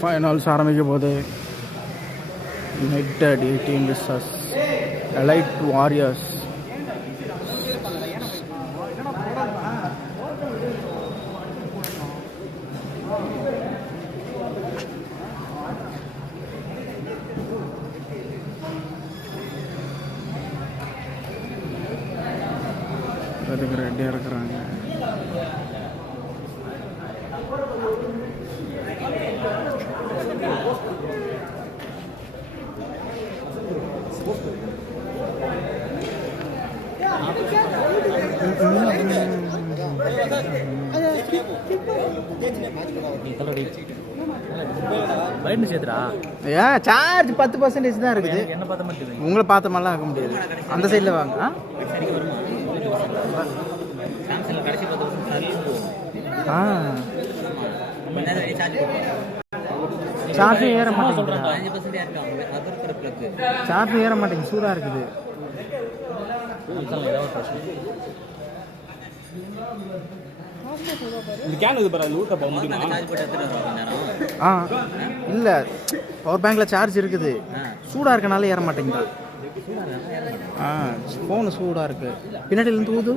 Finals ஆரம்பிக்க போது United A-Team vs elite warriors. அதுக்கு ரெடியாக இருக்கிறாங்க. ஏன் சார்ஜ் 10% தான் இருக்குது. உங்களை பார்த்த மாதிரிலாம் ஆக முடியாது. அந்த சைடில் வாங்க. சார்ஜும் ஏற மாட்டேங்குது. சார்ஜும் ஏற மாட்டேங்குது. சூடாக இருக்குது. இல்லை, பவர் பேங்க்ல சார்ஜ் இருக்குது. சூடாக இருக்கனால ஏற மாட்டேங்குது. ஃபோனு சூடாக இருக்கு. பின்னாடியிலேருந்து ஊது.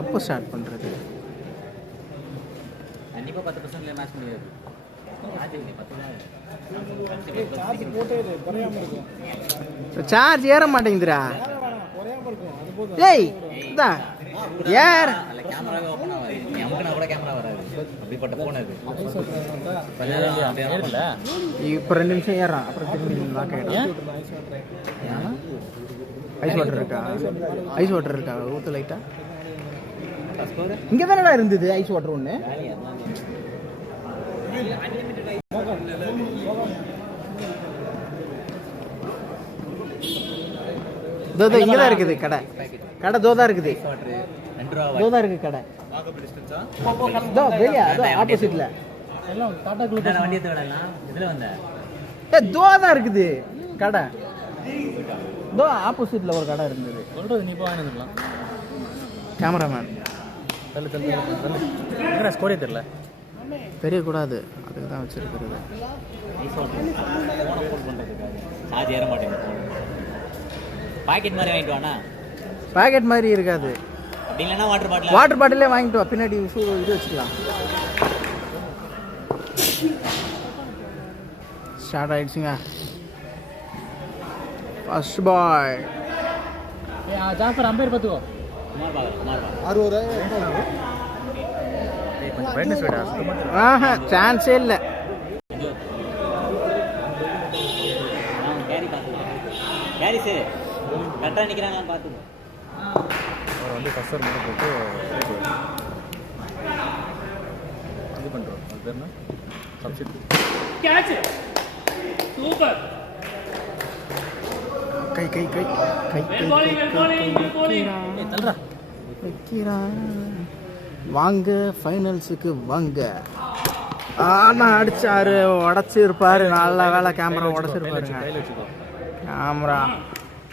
எப்போ ஸ்டார்ட் பண்ணுறது? சார்ஜ் ஏற மாட்டேங்குதுடா. ஏய் இதான் ஏர் இப்போ 2 நிமிஷம் ஏறான். அப்புறம் திரும்பி லாக் ஆகிடும். ஐஸ் வாட்டர் இருக்கா? ஐஸ் வாட்டர் இருக்கா? ஊற்று லைட்டா. இங்கே தானடா இருந்தது ஐஸ் வாட்டர் ஒன்று. இங்கே தான் இருக்குது கடை. கடை தோதா இருக்குது. தோதா இருக்கு கடை. ஆப்போசிட்ல தோதா இருக்குது கடை. ஆப்போசிட்ல ஒரு கடை இருந்தது. சொல்றது நீ போய் வாங்கிக்கலாம். கேமராமேன் ஸ்கோரே தெரியல. தெரிய கூடாது, அதுக்கு தான் வச்சிருக்கிறது. பாக்கெட் மாதிரி வாங்கிட்டு வானா? பாக்கெட் மாதிரி இருக்காது. அப்படி இல்லைன்னா வாட்டர் பாட்டிலே வாங்கிட்டு வா. பின்னாடி இது வச்சுக்கலாம். ஸ்டார்ட் ஆயிடுச்சுங்க. ஃபர்ஸ்ட் பாய் ஜாஃபர் அம்பையர் பார்த்துக்கோ. சான்ஸே இல்லை. கரெக்டாக நிற்கிறாங்க பார்த்துக்கோ. அவர் வந்து ஃபஸ்ட் மட்டும் போட்டு இது பண்ணுறோம். அது பேர் என்ன? சப்ஸ்டிட்யூட். Catch super. கை கை கை கை வாங்க ஃபைனல்ஸுக்கு வாங்க. ஆனால் அடிச்சாரு, உடச்சிருப்பாரு. நல்ல வேலை கேமரா உடச்சிருப்பாருங்க. கேமரா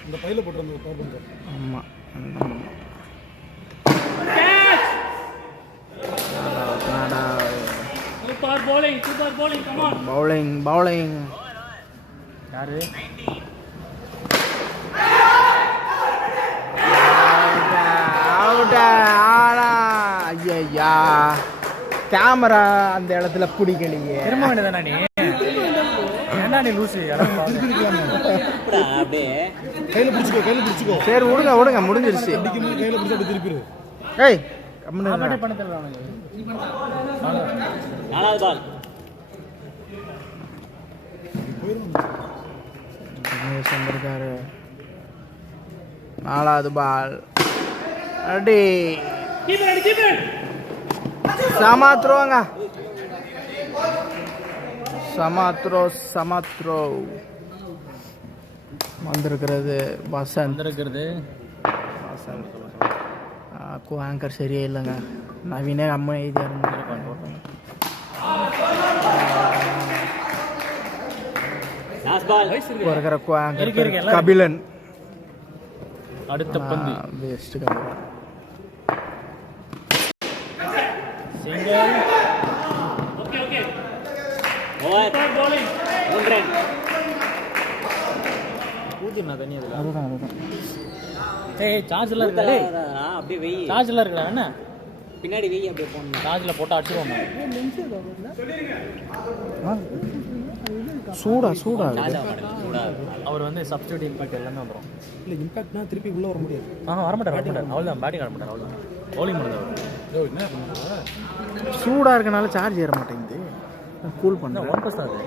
இந்த பையில போட்டு. ஆமாம், பவுலிங் பவுலிங். யாரு ஐயா, கேமரா அந்த இடத்துல பிடிக்கலையே. திரும்ப வேண்டியதானா நீ? என்ன நீ லூசு? கையில பிடிச்சிக்கோ, கையில பிடிச்சிக்கோ. சரி விடுங்க விடுங்க, முடிஞ்சிருச்சு. கையில பிடிச்சி அப்படி திருப்பிடு. ஏய் கம்முனு பண்ண தெரியல அவனுக்கு. நாலாவது பால் இருக்காரு. நாலாவது பால் அடி. சமாத்ரோங்க. சமாத்ரோ சமாத்ரோ வந்திருக்கிறது. வசந்த் இருக்கிறது. வசந்த் ஆங்கர் சரியே இல்லைங்க. நவீனே அம்மா எழுதியா இருக்கிற கபிலன். அடுத்த பந்து best cover. Single. Okay okay. Over bowling. 3 run. பூஜ்ஜியம் தண்ணி அதுல. அதுதான். ஏய் சார்ஜ் எல்லாம் இருக்குடா. டேய் அப்படியே வெயி. சார்ஜ் எல்லாம் இருக்குடா என்ன? பின்னாடி வெயி அப்படியே போடணும். சார்ஜ்ல போட்டு அடிச்சிரோம். சூடா அவர் வந்து சப்ஸ்டிட்யூட் இம்பாக்ட் எல்லாமே வந்துரும். இல்ல இம்பாக்ட்னா திருப்பி உள்ள வர முடியாது. வர மாட்டார். அவ்வளவுதான் பேட்டிங் ஆட மாட்டார். அவ்வளவுதான் பவுலிங் பண்ணுவார். என்ன பண்ணுவா? சூடா இருக்கனால சார்ஜ் ஏற மாட்டேங்குது. கூல் பண்ண 1% அது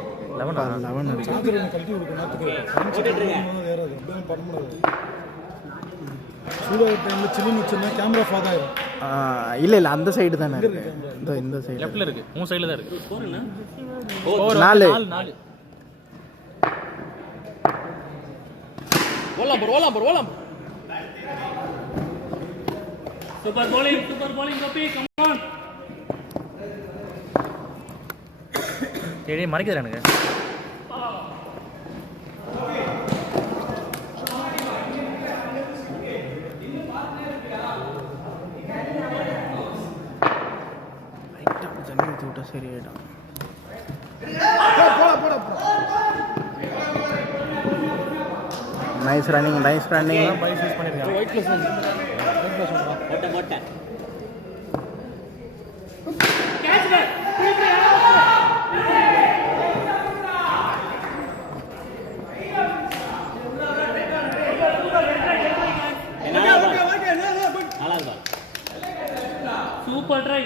11 சார்ஜர் கழட்டி கொடுக்க நேரத்துக்கு வேற அப்படியே பண்ண முடியாது. சூடா டைம்ல சில்லுன்னு வச்சா கேமரா ஃபாக் ஆயிடும். இல்ல அந்த சைடு தானே இருக்கு. இந்த சைடு லெஃப்ட்ல இருக்கு. மூணு சைடுல தான் இருக்கு. ஸ்கோர் என்ன? 4. ஓலாம். Super bowling Gopi, come on. டேய் மறைக்குதுடா எனக்கு. தண்ணி ஊற்றி விட்டா சரியாயிடும். Nice running. பைஸ் யூஸ் பண்ணிருக்காங்க. Wide plus 1. மொட்டை. Super try.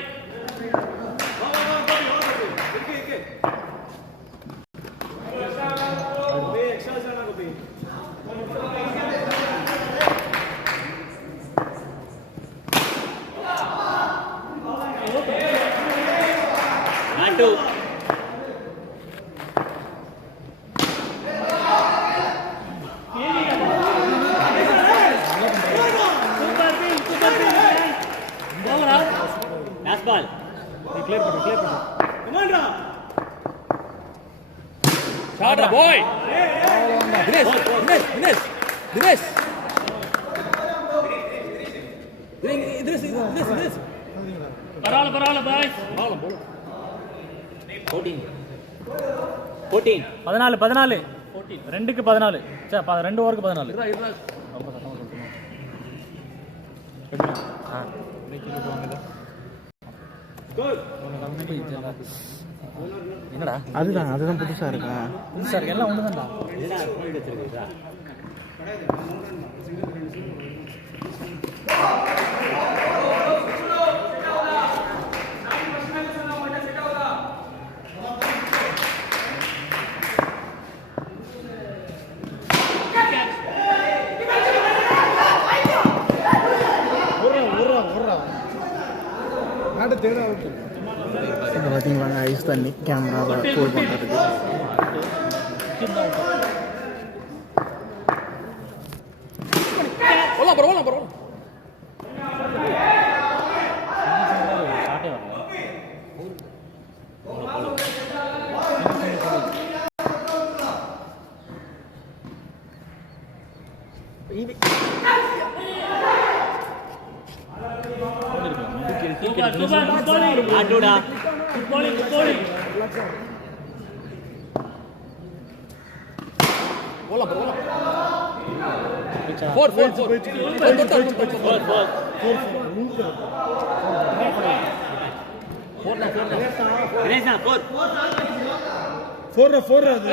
Ball. Clear பண்ணு. Come on, Ra. Shot, boy. Dinesh. பரவாயில்ல பாய்ஸ். 14 2க்கு 14. சே 2 ஓவருக்கு 14. ரொம்ப சத்தமா சொல்லுங்க. என்னடா அதுதான் புதுசா இருக்கா? எல்லாம் ஒண்ணுதான்டா. பார்த்தீங்களா ஐஸ் தண்ணி கேமராவை கூல் பண்ணுறதுக்கு.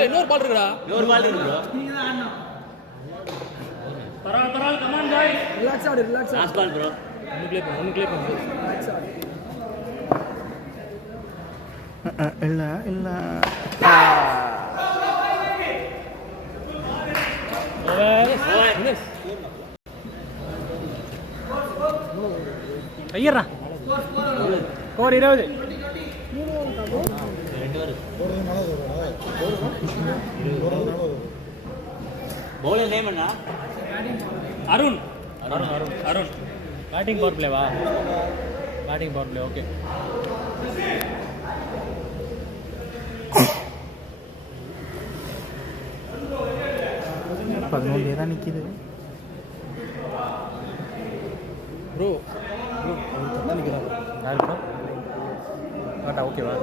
இன்னொரு பால் இருக்குடா. பரவாயில்ல come on guys. Relax ஆடு. Last ball bro. ஒன்னு க்ளே பண்ணு. இல்ல ஐயரா கோர் 20. bowling name என்ன? அருண். பேட்டிங் பவர் பிளேவா? Batting power play okay. பதினொன்று தான் நிற்கிது. ப்ரோ ப்ரோ நிற்கிறாங்க. யாரு ப்ரோ? டாட்டா ஓகேவா?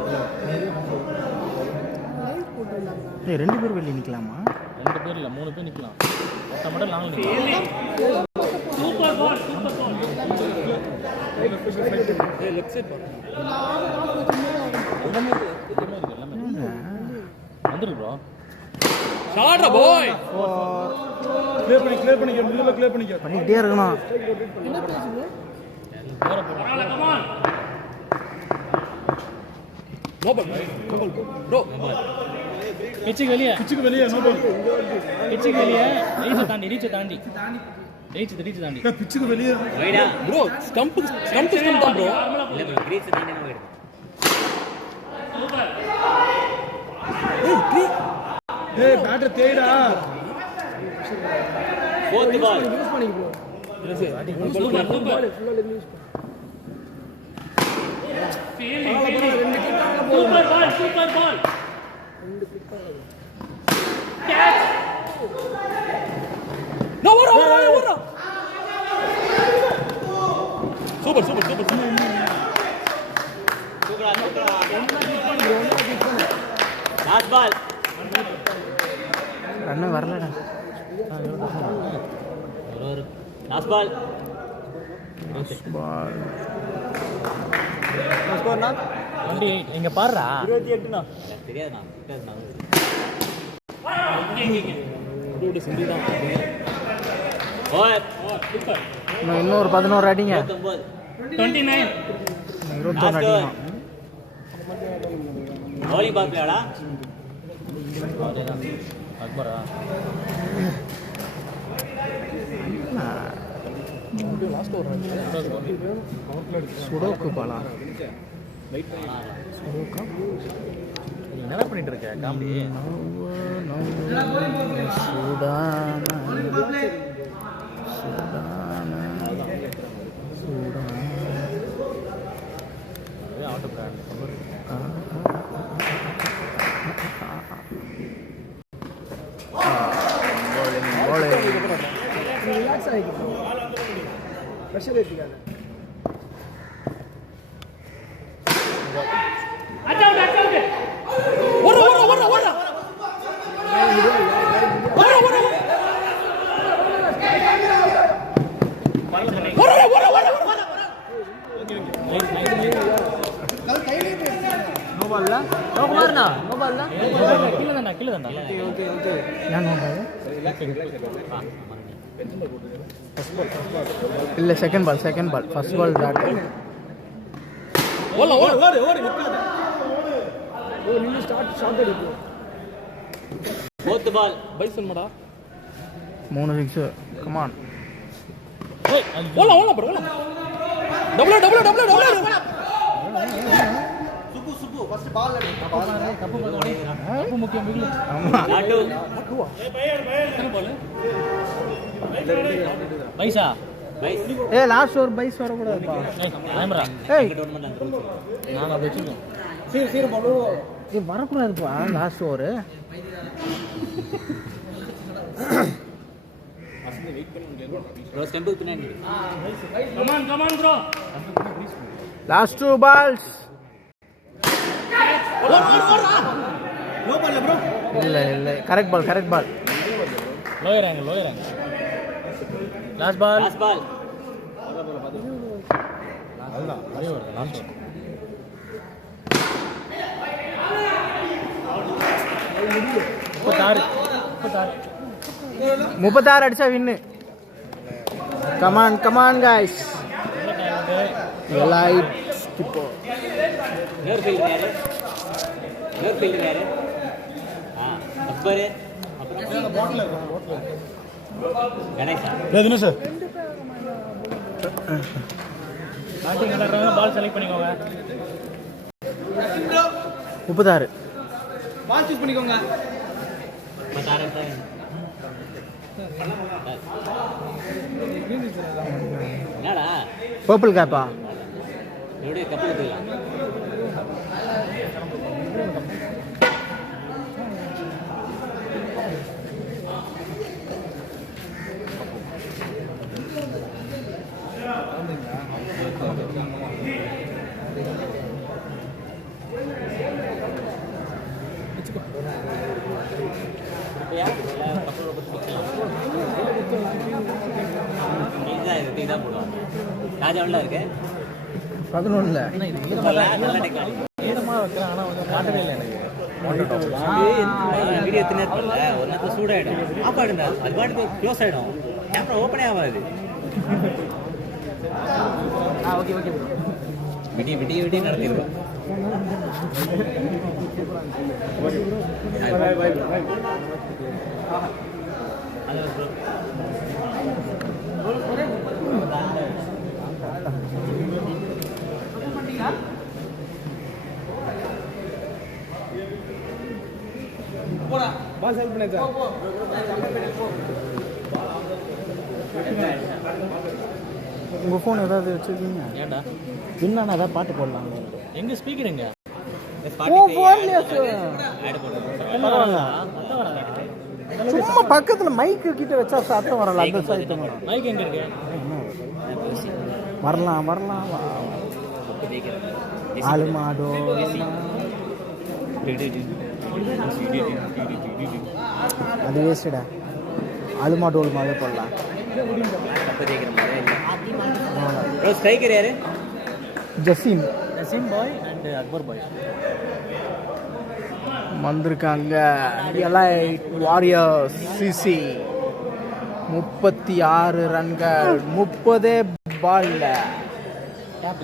ஏய் 2 பேர் வெளியே நிற்கலாமா? 2 பேர் இல்லை 3 பேர் நிற்கலாம். ஒருத்த மட்டும் லாங் நிற்கலாம். சூப்பர் பால் சூப்பர் பால் லெஃப்ட் சைட் பாருங்க. வந்துருக்கு ப்ரோ. ஷாட்ரா பாய் கிளியர் பண்ணிக்க மிடில்ல கிளியர் பண்ணிக்க. பண்ணிக்கிட்டே இருக்கணும். பரவாயில்ல கமான் நோபல் ப்ரோ பிச்சுக்கு வெளியே நோபல் பிச்சுக்கு வெளியே ரீச்சை தாண்டி ரீச் தாண்டி பிச்சுக்கு வெளியே வைடா ப்ரோ ஸ்டம்ப் தான் ப்ரோ இல்ல ப்ரோ கிரீஸ் தாண்டி நம்ம எடுக்கும். ஏய் பேட்டர் தேய்டா. Fourth ball super super super ball catch no ஓரா சூப்பர் லாஸ்ட் பால் ரன் வரலடா. ஒரு லாஸ்ட் பால் ஸ்கோர்னா 28 இங்க பாருடா. 28னா தெரியாதுண்ணா. சூப்பர் இன்னொரு 11 அடிங்க. 29 21 அடிங்க. பவுலிங் பால் பிளேயரா? அக்பரா? சுடோக்கு பாலா? நீ என்ன பண்ணிட்டு இருக்க காமெடி? ஆட்டோ பிராண்ட் ரிலாக்ஸ் ஆகிக்கும். ப்ரெஷர் ஏற்றிக்காத. அச்சா ஓட நோபால்ல நோகுமார்னா நோபால்ல கீழே தான்டா ஏன் நோபால் இல்லை second ball first ball dot. நின்று ஷாட் அடிக்கும். ஃபோர்த் பால் பைசன் மடா 3 6 கமான். ஓல ப்ரோ டபுள் சுப்பு ஃபர்ஸ்ட் பால் கப்பு முக்கியம் இல்லை. ஆமா பைசா ஏ லாஸ்ட் ஒரு பைஸ் வரக்கூடாதுப்பா. ஆயம்ரா ஏய் நாங்கள் அப்படி வச்சுருக்கோம். சீர் போடு. ஏ வரக்கூடாதுப்பா last over. Come on bro last 2 balls. No ball bro. இல்லை correct ball. Lower angle last ball அதுதான் லாஸ்ட் 36 அடிச்சா வின்னு. Come on guys. லைட் இப்போ நேர் ஃபீல்டர் யாரு? அக்பர் அப்புறம் பாட்டில் கணேஷா. எதுனா சார் பேட்டிங் விளையாடுறவங்க பால் செலக்ட் பண்ணிக்கோங்க. 36 பால் சூஸ் பண்ணிக்கோங்க. 36 என்னடா பர்பிள் கேப்பா? எப்படி கப்பல் போயிடலாம். இதுதான் போடுவாங்க. ராஜாவில் இருக்கு 11ல் நல்ல டெக்னாலஜி. ஈரமாக வைக்கிறேன், ஆனால் வந்து காட்டவே இல்லை எனக்கு. வீடியோ எத்தனை நேரத்தில் ஒரு நேரத்தில் சூடாயிடும், ஆஃப் ஆகிடும், அது பாட்டுக்கு க்ளோஸ் ஆகிடும், கேமரா ஓப்பனே ஆகாது. ஓகே ஓகே விடிய விடிய விடிய நடத்திடுவோம். பால் ஹெல்ப் பண்ணேன் சார். உங்கள் ஃபோன் ஏதாவது வச்சுருக்கீங்க? ஏன்டா என்னன்னா ஏதாவது பாட்டு போடலாம். எங்க ஸ்பீக்கர் எங்க? சும்மா பக்கத்துல மைக்கு கிட்ட வச்சா சத்தம் வரல. அந்த சத்தம் மைக் எங்க இருக்கு? வரலாம் வரலாம். ஆளு மாடோ அது வேஸ்டா. ஆளு மாடோல் மாதிரி போடலாம். ஸ்ட்ரைக்கர் யாரு? ஜசீம் பாய் அண்ட் அக்பர் பாய் வந்திருக்காங்க. எலைட் வாரியர்ஸ் சிசி 36 ரன்கள் 30 பால்ல. கேப்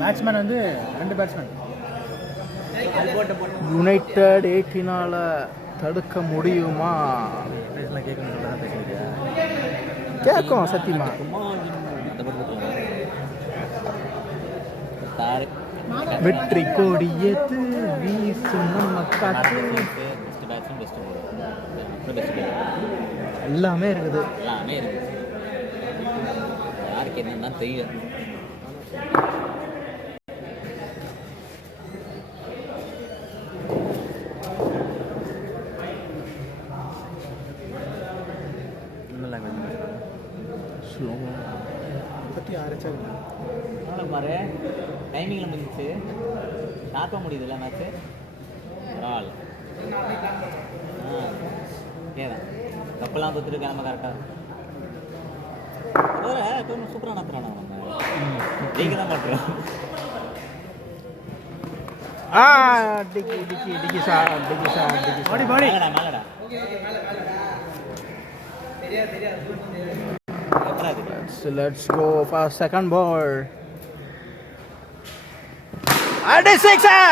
பேட்ஸ்மேன் வந்து 2 பேட்ஸ்மேன். யுனைடெட் 18ஆல தடுக்க முடியுமா? கேட்கும் சத்தியமா. வெற்றி கொடியது வீசும் நம்ம காற்று. எல்லாமே இருக்குது. யாருக்கு என்னன்னா தெரியல. பாரு டைமிங்கில் முடிஞ்சிச்சு, ஷார்ப்பாக முடியுதுல்ல மேட்ச்சு. ஒரு ஆள் ஏதான் கப்பெல்லாம் தொத்துட்டு கிளம்ப கரெக்டாக சூப்பராக நடத்துறானா நம்ம ஜெயிக்க தான் மாட்டோம். மேலடா Let's go for second ball. And a sixer.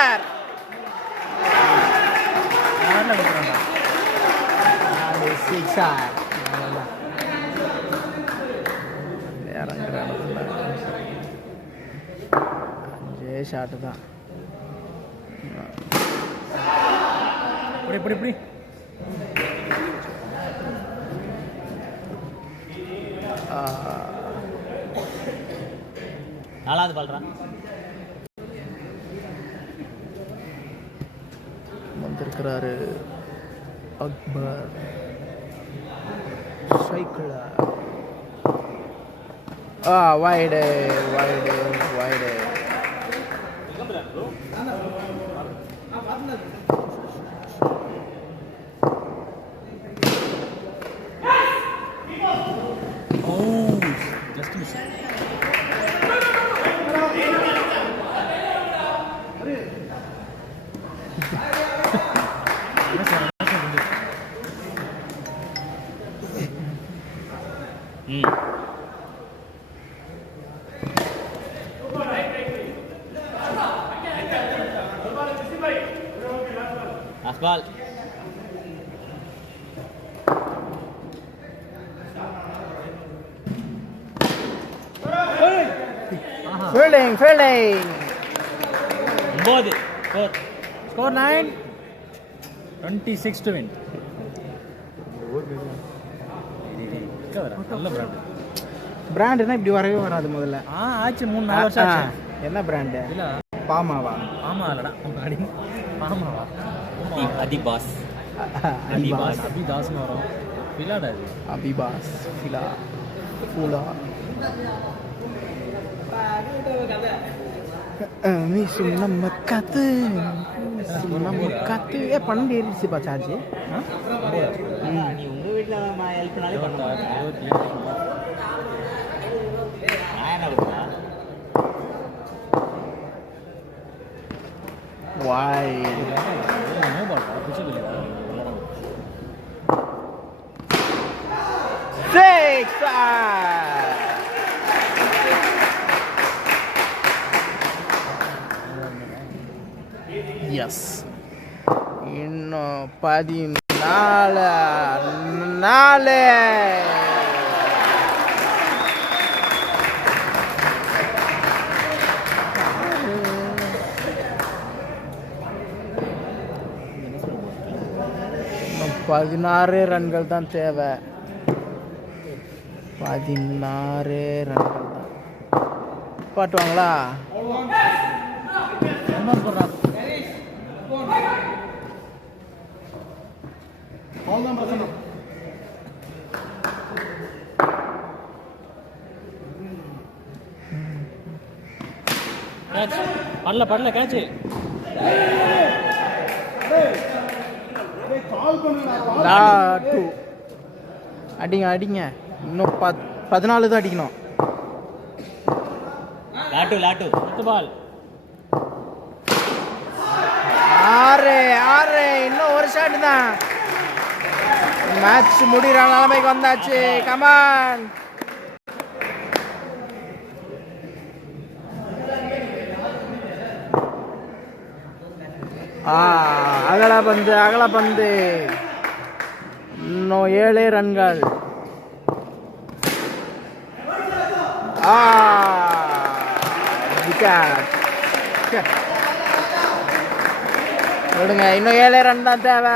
ஜெய ஷாட் தான். இப்படி நாலாவது பால்றான். வந்திருக்கிறாரு Akbar. Cycle wide wide wide. Just miss. Asbal. Fielding. Score 9. 26 to win. நல்ல பிராண்ட். பிராண்ட்னா இப்படி வரவே வராது முதல்ல. ஆச்சு 3-4 வருஷம் ஆச்சு. என்ன பிராண்ட்? இல்ல பாமாவா? பாமா இல்லடா. பாமாவா? அதிபாஸ். அபிதாஸ்னு வரும். பிலாடா இது. அபிபாஸ் ஃபுலா. நம்ம கத்து நம்ம கத்து பன்னெண்டு ஏறிடுச்சுப்பா சார்ஜ். நீ உங்கள் வீட்டில் ஹெல்ப் பண்ணாலே பண்ணுவேன். நான் என்ன பண்ணுவேன்? வாய் எஸ். இன்னும் 14 16 ரன்கள் தான் தேவை. 16 ரன்கள் தான். பாட்டுவாங்களா? படல கேட்ச். அடிங்க அடிங்க. இன்னும் 14 தான் அடிக்கணும். லாட்டு பால் 6 இன்னும் ஒரு ஷாட் தான். மேட்ச் முடிகிற நிலைமைக்கு வந்தாச்சு. கமான். அகல பந்து. இன்னும் 7 ரன்கள். விடுங்க. இன்னும் 7 ரன் தான் தேவை.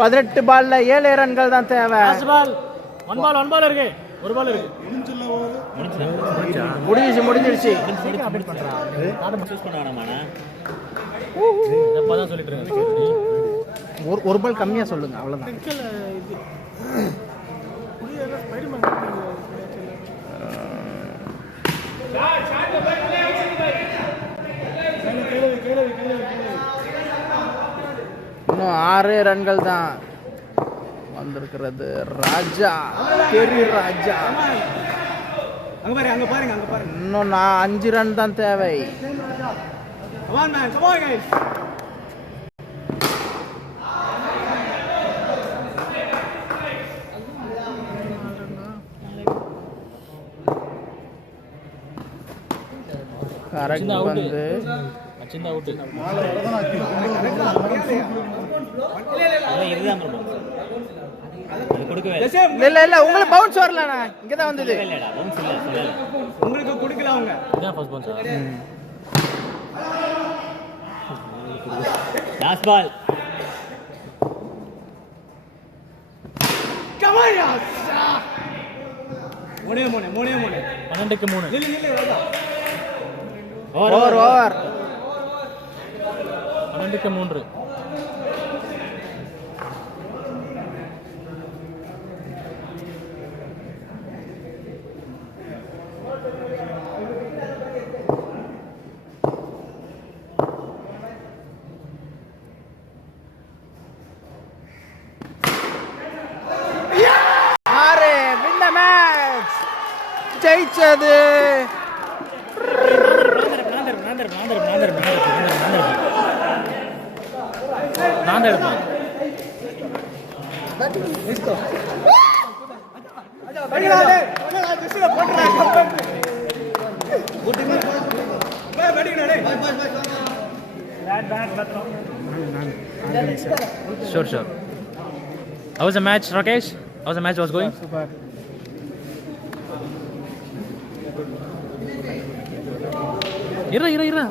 18 பால்ல 7 ரன்கள் தான் தேவை. ஒன் பால் இருக்கு. ஒரு பால் இருக்கு. முடிஞ்சிருச்சு. ஒரு பால் கம்மியா சொல்லுங்க, அவ்வளவுதான். இன்னும் 6 ரன்கள் தான் வந்திருக்கிறது. ராஜா பெரிய ராஜா. அங்க பாருங்க. இன்னும் 5 ரன் தான் தேவை. கரெக்ட் வந்து இல்ல உங்களுக்கு பவுன்ஸ் வரலண்ணா. இங்கதான் வந்தது. உங்களுக்கு கொடுக்கல அவங்க. Last ball. கமாயா. மோனே 12க்கு 3. ஓவர் 12க்கு 3. ஜெயிச்சது Sure. How was the match, Rakesh? How the match was going? Super. Ira.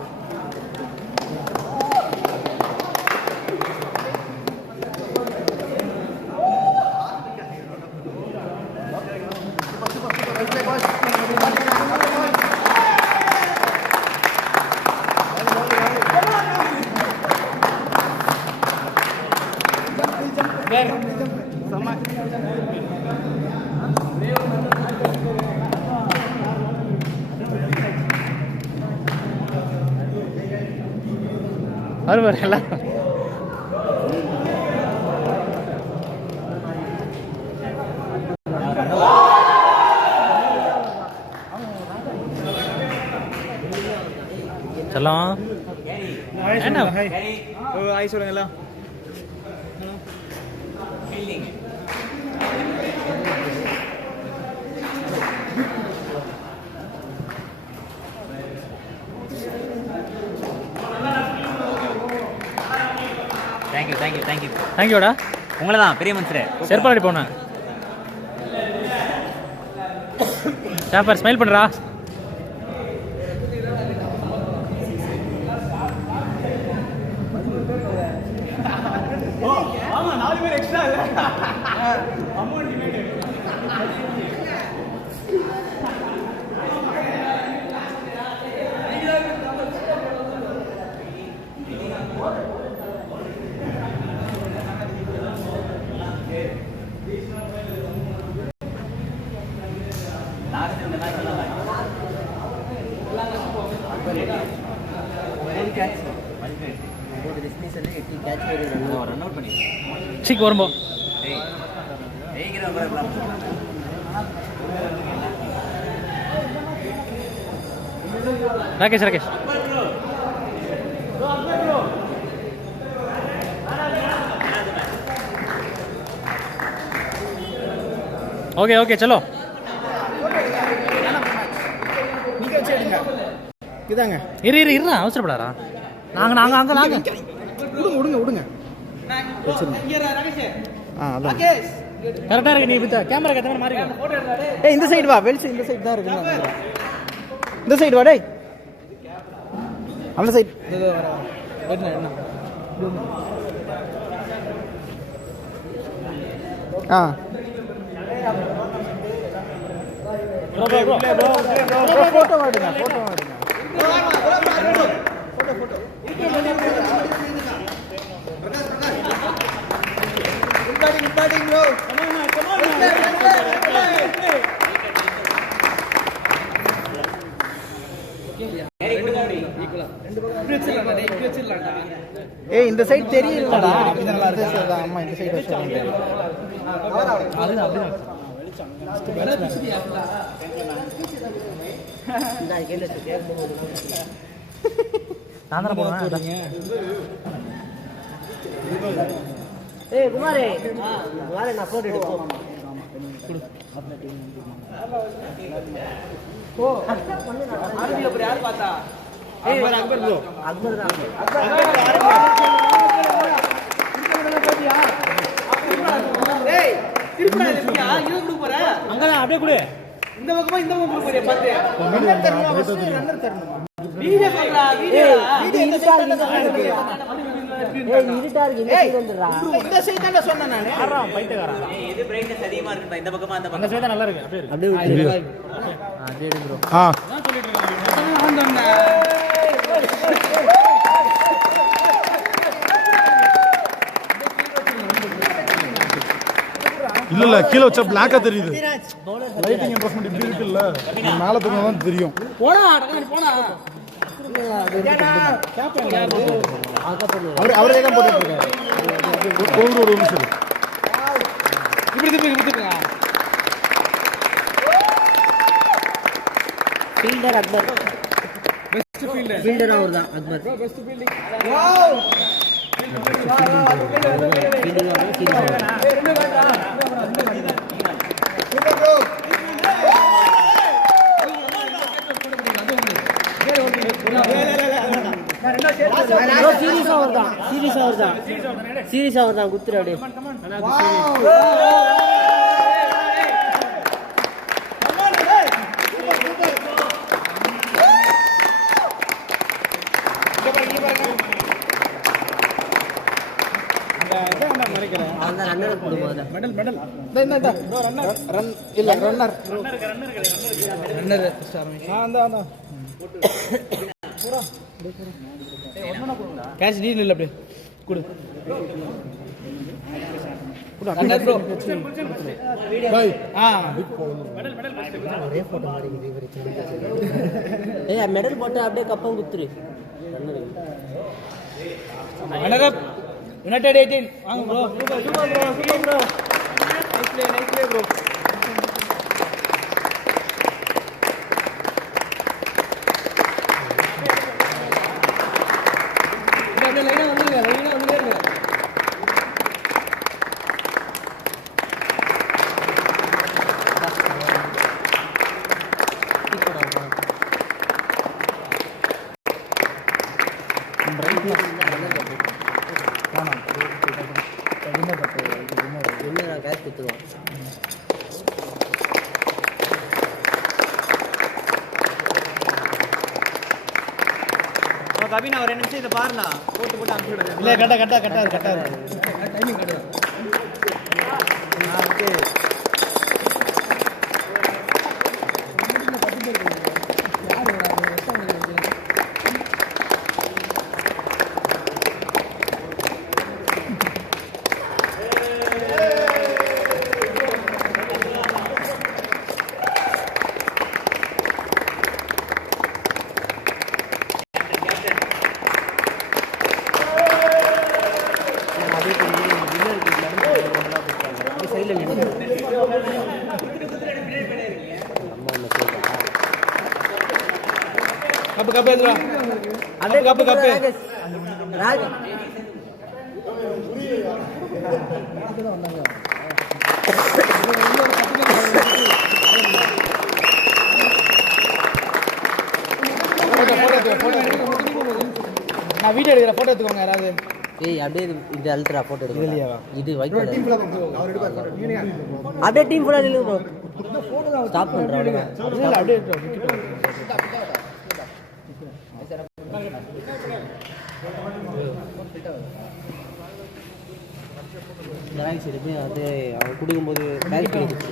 வருவார் எல்லாம். செல்லம் என்ன ஹாய் சொல்லுங்க எல்லாம். தேங்க்யூ தேங்க்யூ தேங்க்யூ தேங்க்யூடா. உங்களை தான் பெரிய மனுஷரே. செருப்பாடி போனேன். சாப்பர் ஸ்மைல் பண்ணுறா. சீக்கு வரும்போ ராகேஷ் ராகேஷ் ஓகே ஓகே சலோ. இதாங்க இரு இரு இருண்ணா அவசரப்படாரா. நாங்கள் நாங்கள் அங்கே நாங்கள் விடுங்க விடுங்க. கரெக்டாக இருக்கு. நீ இப்போ கேமரா கற்ற மாதிரி ஏய் இந்த சைடு வா. வெல்ஸ் இந்த சைடு தான் இருக்கு. இந்த சைடு வா. டேய் அந்த சைடு ஆ ஃபோட்டோ வாடுங்க. ஃபோட்டோ வாடுங்க. ஏய் இந்த சைடு தெரியலடா. அம்மா இந்த சைடு வச்சிருக்காங்க. நான் தானே போடுவேன். ஏய் குமாரே குமாரே நான் போட்டு எடுப்போம். ஓ ஆர்வி அப்படி யார் பார்த்தா? ஏய் அக்பர் ப்ரோ. அக்பர் தான். ஏய் திருப்பி எடுப்பியா? இது குடு போற. அங்க அப்படியே குடு. இந்த பக்கமா இந்த பக்கம் போறியா பாத்து. ரன்னர் தரணும். ஃபர்ஸ்ட் ரன்னர் தரணும். வீடியோ சொல்றா. வீடியோ இருட்டா இருக்கு. ஏய் இருட்டா இருக்கு. இந்த சைடு வந்துடா. இந்த சைடு தான் சொன்னேன் நானு. ஆறா பைத்தியக்காரா. இது பிரைட்னஸ் அதிகமா இருக்கு. இந்த பக்கமா அந்த அந்த சைடு நல்லா இருக்கு. அப்படியே இருக்கு. அப்படியே எடு ப்ரோ. ஆ நான் சொல்லிட்டு இருக்கேன். வந்தோம்னா இல்ல இல்ல கீழே வச்சா பிளாக்கா தெரியுது. லைட்டிங் இம்ப்ரஸ்மென்ட் இப்படி இருக்குல்ல, மேல தூங்க தான் தெரியும். போடா போடா. அவரே தான் போட்டுட்டு இருக்காரு. ஒரு நிமிஷம் இப்படி திருப்பி. Fielder Akbar. Best fielder. Fielder அவர்தான் Akbar. Best fielding. Wow. Fielding அவர் சீரியஸ். சீரியஸ் அவர்தான் குத்துரு அப்படியே. கேட்ச் நீ இல்ல அப்படியே குடு. Runner bro bye. ஒரே போட்டோ மாறிக்குது இவரே. ஏய் மெடல் போட்டு அப்படியே கப்பம் குத்துரு. ரன்னர் யுனைடெட் 18 வாங்க bro. Super bro. Nice play bro. அப்படியே லைனா வந்துருங்க. கேஷ் கொடுத்துருவோம். கவினா ஒரு 2 நிமிஷம் இதை பாருண்ணா. போட்டு அனுப்பி விடுங்க. இல்லை கரெக்டாக டைமிங் கரெக்டாக. கப்பு எதுரா? கப்பு ராஜ் நான் வீடியோ எடுக்கிறேன். போட்டோ எடுத்துக்கோங்க யாராவது. அப்படியே இது அல்ட்ரா போட்டோ எடுக்கலையா? இது வைட் கலர் அப்படியே டீம் ஃபுல்லா நில்லு ப்ரோ. ஸ்டாப் பண்றாங்க. அப்படியே ஜெராக்ஸ் எடுத்து அது அவங்க கொடுக்கும்போது பேக் பண்ணிடுச்சு.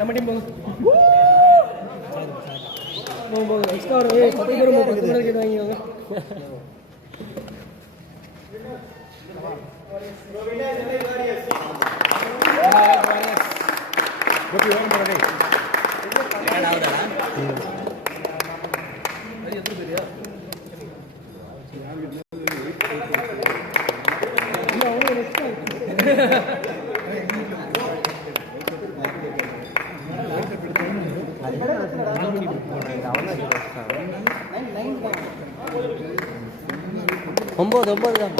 நம்ம டீம் போங்க. எக்ஸ்ட்ரா ஒரு 10 பேர் 10 பேர் கிட்ட வாங்கிவாங்க. ஒன்பது தான்.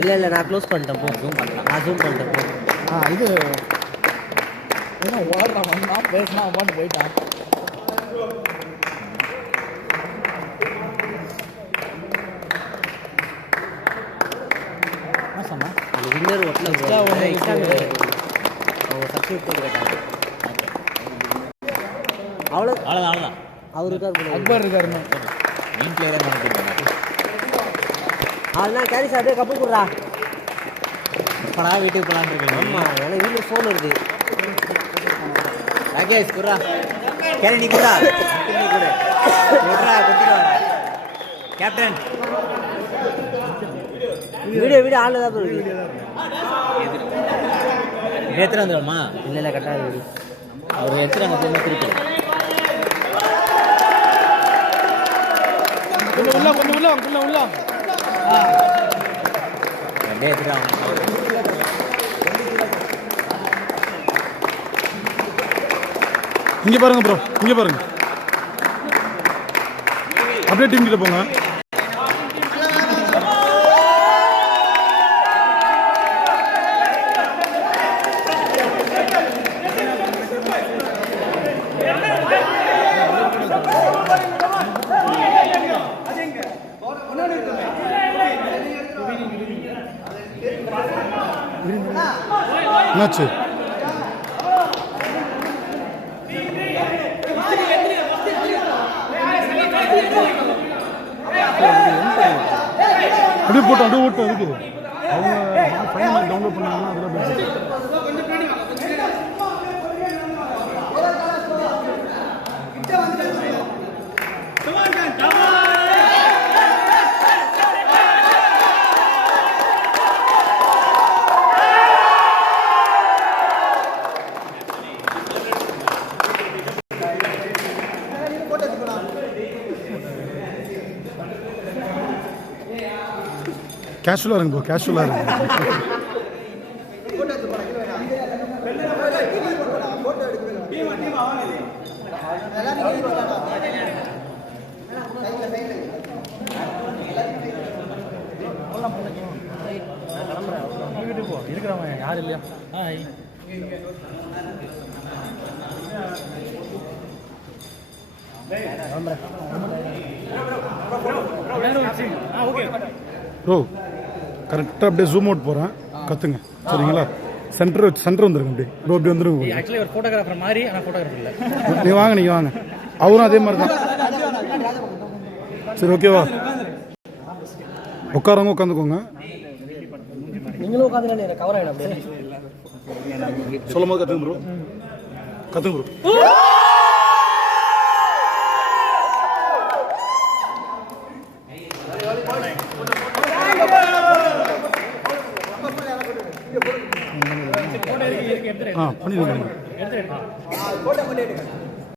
இல்லை நான் க்ளோஸ் பண்ணிட்டேன். போ ஜூம் பண்ணிட்டேன். இது என்ன ஓடுறான் வந்தான் பேசினா அம்மாட்டு போயிட்டான். அந்த வின்னர் ஒட்டில் அவங்க சப்ஸ்டியூட் போட்டு கேட்டாங்க. அவ்வளோதான். அவர் இருக்கார். அக்பர் இருக்காரு. மெயின் பிளேயராக நினைக்கிறேன். அதெல்லாம் கேரி சாப்பிட்டே கப்பு கொடுறா. இப்போனா வீட்டுக்கு போகலான்னு இருக்கேன். ஆமாம், எனக்கு வீட்டில் ஃபோன் வருது. ராகேஷ் குர்ரா கேரி நீ கூட கேப்டன் வீடியோ ஆள் தான் இருக்கு. எத்தனை வந்துடுமா? இல்லை கரெக்டாக இருக்கு. அவர் எடுத்துறாங்க திருப்பி கொஞ்சம் உள்ள அப்படியே எடுத்துட்டு இங்கே பாருங்க ப்ரோ, இங்கே பாருங்க. அப்படியே டீம் கிட்ட போங்க. என்னாச்சு? அப்படியே போட்டோம், அப்படியே ஓட்டும். இருக்குது அவங்க ஃபைனல் டவுன்லோட் பண்ணாங்கன்னா அதெல்லாம் பெஸ்ட். கேஷுவலாக இருங்க ப்ரோ, கேஷுவலாக இருங்க. இருக்கிறவங்க யாரும் இல்லையா? ப்ரோ கரெக்டாக அப்படியே ஜூம் அவுட் போகிறேன், கற்றுங்க சரிங்களா? சென்டர் வந்துருங்க. அப்படியே ப்ரோ அப்படி வந்துருங்க. ஆக்சுவலி ஒரு ஃபோட்டோகிராஃபர் மாதிரி, ஆனால் ஃபோட்டோகிராஃபர் இல்லை. நீங்கள் வாங்க, நீங்கள் வாங்க. அவரும் அதே மாதிரி தான். சரி ஓகேவா? உட்காரவங்க உட்காந்துக்கோங்க. நீங்களும் உட்காந்து கவர் ஆகிடும் அப்படியே. சொல்லும் போது கற்றுங்க ப்ரோ, கற்றுங்க ப்ரோ. பண்ணிடுங்க.